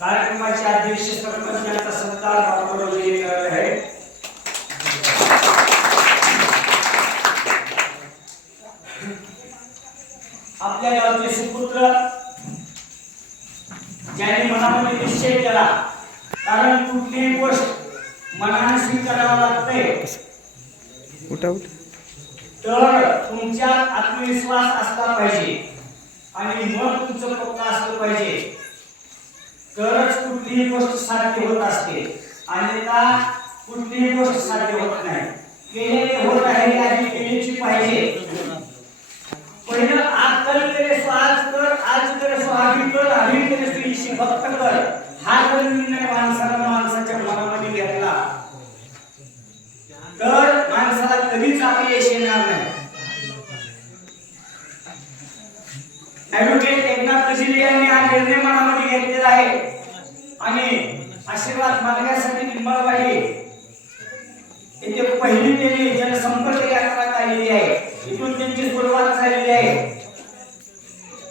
कार्यक्रमाचे अध्यक्ष सरपंच यांचा सत्कार बापूजी करत आहे. आपल्या गावचे सुपुत्र ज्यांनी मनामध्ये निश्चय केला, कारण कुठलीही गोष्ट मनाने स्वीकारावी लागते, तर तुमच्यात आत्मविश्वास असला पाहिजे आणि मन तुमचं पक्का असलं पाहिजे, तरच कुठलीही गोष्ट साध्य होत असते. अन्यथा कुठलीही गोष्ट साध्य होत नाही. केलेले होत आहे याची केलीची पाहिजे. पहिलं आकल करे सो आज करे सो आधी कर, आधी करे सो ईशी भक्त कर, हा जर निर्णय माणसाच्या मनामध्ये घेतला तर माणसाला कधीच अपयश येणार नाही. ॲडव्होकेट एकनाथ कजिले यांनी हा निर्णय मनामध्ये घेतलेला आहे आणि आशीर्वाद मागण्यासाठी निंबाळवाडी येथे पहिली त्यांनी जनसंपर्क यात्रा काढलेली आहे. इथून त्यांची सुरुवात झालेली आहे.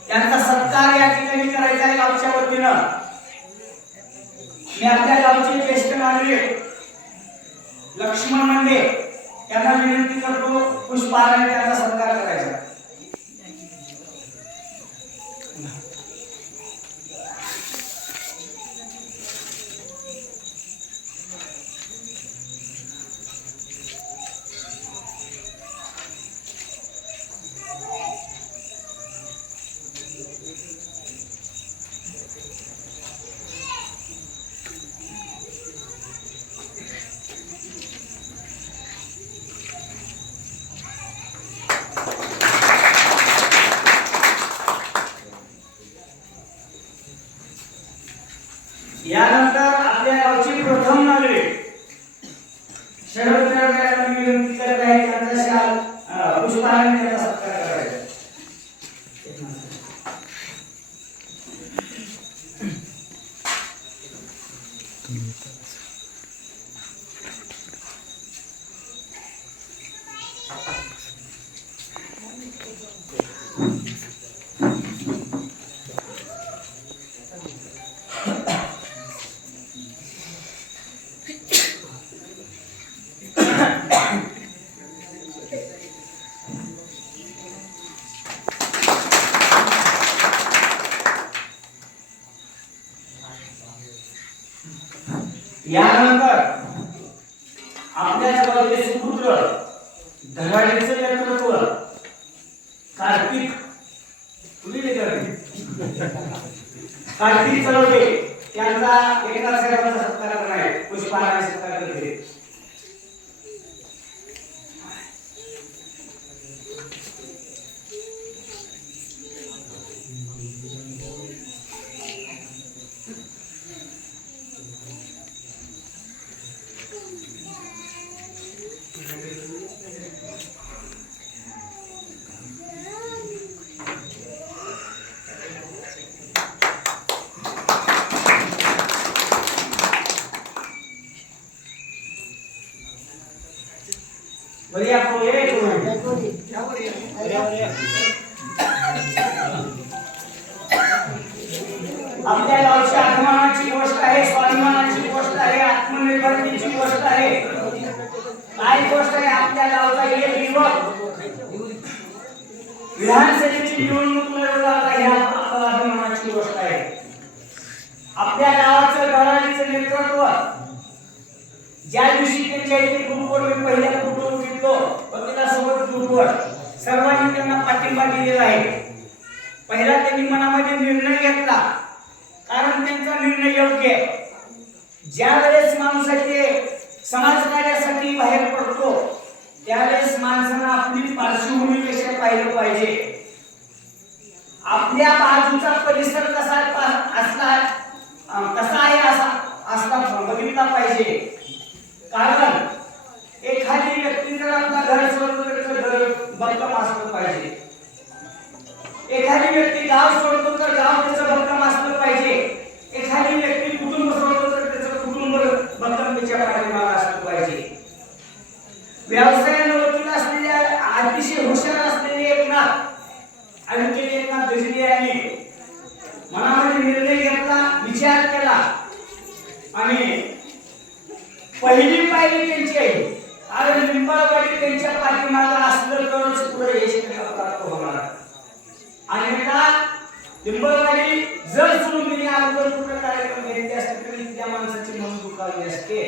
त्यांचा सत्कार या ठिकाणी करायचा आहे गावच्या वतीनं. मी आपल्या गावचे ज्येष्ठ नागरिक लक्ष्मण मंडे यांना विनंती करतो, पुष्पहाराने त्यांचा सत्कार करायचा. यानंतर आपल्या गावचे प्रथम नागरिक शरद यांना विनंती करत आहे, त्यांचा शाल पुष्पहाराने त्यांचा सत्कार करायचा. यानंतर आपल्या गावचे सुपुत्र धडाडीचं नेतृत्व कार्तिक चलवटे यांचा एकनाथ साहेबांचा सत्कार करणार आहे. पुष्पहाराने सत्कार करते. बढ़िया को एक आपल्या गावच्या अभिमानाची गोष्ट आहे, स्वाभिमानाची गोष्ट आहे, आत्मनिर्भरतेची गोष्ट आहे. काय गोष्ट आहे? आपल्या गावचा एक युवक विधानसभेची निवडणूक लढवला, ह्या अभिमानाची गोष्ट आहे. आपल्या गावाचं धडाडीचं नेतृत्व ज्या दिवशी त्यांच्या इथे ग्रुपवर मी पहिल्या ग्रुपवर घेतलो, पत्रिकासोबत ग्रुपवर सर्वांनी त्यांना पाठिंबा दिलेला आहे. पहिला त्यांनी मनामध्ये निर्णय घेतला, कारण त्यांचा निर्णय योग्य आहे. ज्या वेळेस माणसाचे समाजकार्यासाठी बाहेर पडतो त्यावेळेस माणसानं आपली पार्श्वभूमी कशा पाहिलं पाहिजे, आपल्या बाजूचा परिसर कसा आहे असा बघितला पाहिजे. कारण एखादी व्यक्ती जर आपला घर सोडतो तर घर भक्कम असलं पाहिजे. एखादी व्यक्ती गाव सोडतो तर गाव त्याचं भक्कम असलं पाहिजे. एखादी व्यक्ती कुटुंब सोडतो तर त्याचं कुटुंब भक्कम त्याच्या पाठीमागे असलं पाहिजे. व्यवसायाने वकील असलेले अतिशय हुशार असलेले एकनाथ ॲडव्होकेट एकनाथ गजबे यांनी मनामध्ये निर्णय घेतला, विचार केला आणि पहिली पायरी त्यांची आहे. कारण लिंबाळवाडी त्यांच्या पाठीमागे असलं तरच पुढे यश प्राप्त होणार. आणि का लिंबाळवाडी जर सोडून दिली अगोदर कुठे कार्यक्रम घेतले असते तरी त्या माणसाची मन दुखावली असते.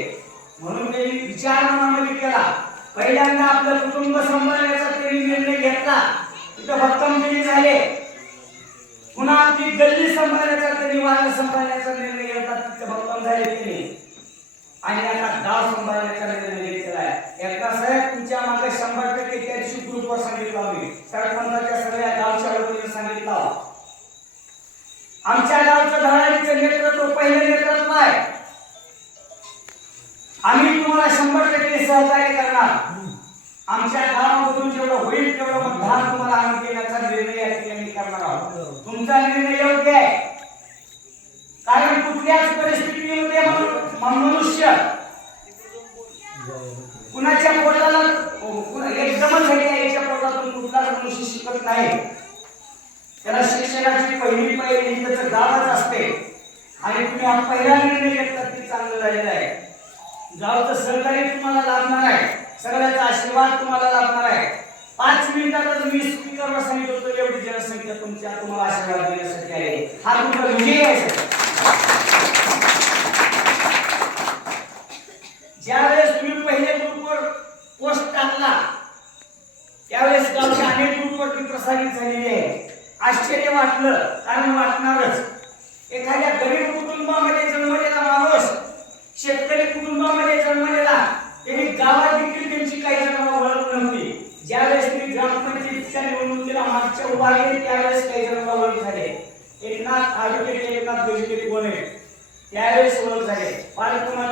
म्हणून त्यांनी विचार मनामध्ये केला. पहिल्यांदा आपलं कुटुंब सांभाळण्याचा त्यांनी निर्णय घेतला. तिथं भक्कम त्यांनी झाले. पुन्हा आपली गल्ली सांभाळण्याचा त्यांनी वार्ड सांभाळण्याचा निर्णय घेतला. तिथं भक्कम झाले त्यांनी. आणि आता गाव सांभाळण्याचा निर्णय घेतला आहे. एकदा साहेब तुमच्या मागे 100% त्या दिवशी ग्रुपवर सांगितलं आम्ही सरपंचाच्या सगळ्या गावच्या वतीने सांगितलं. आमच्या गावचं धडाडीचं नेतृत्व पहिलं नेतृत्व आहे. आम्ही तुम्हाला 100% सहकार्य करणार. आमच्या गावामधून जेवढं होईल तेवढं मतदान तुम्हाला आम्ही देण्याचा निर्णय या ठिकाणी करणार आहोत. तुमचा निर्णय योग्य आहे. कारण कुठल्याच परिस्थितीमध्ये मनुष्य कुणाच्या पोटाला एकदमच याच्या पोटातून कुठलाच मनुष्य शिकत नाही. त्याला शिक्षणाची पहिली पायरी ही त्याचं गावच असते. आणि तुम्ही हा पहिला निर्णय घेतला ते चांगलं झालेलं आहे. गावचं सहकार्य तुम्हाला लाभणार आहे. सगळ्याचा आशीर्वाद तुम्हाला लाभणार आहे. 5 मिनिटातच मी स्पीकरवर सांगितलं होतं एवढी जनसंख्या तुम्हाला आशीर्वाद देण्यासाठी आहे. हा तुमचा विजय आहे. ज्यावेळेस तुम्ही पहिले ग्रुपवर पोस्ट टाकला त्यावेळेस गावच्या अनेक ग्रुपवरती प्रसारित झालेली आहे. आश्चर्य वाटलं, कारण वाटणारच. एखाद्या गरीब कुटुंबामध्ये जन्मलेला माणूस, शेतकरी कुटुंबामध्ये जन्मलेला, त्यांनी गावात देखील त्यांची काही जणांना ओळख नव्हती. ज्यावेळेस तुम्ही ग्रामपंचायतीच्या निवडणुकीला मागच्या उभा केले त्यावेळेस काही जणांना ओळख झाले. ॲडव्होकेट एकनाथ गजबे कोण आहे त्यावेळेस ओळख झाले. पालकुमार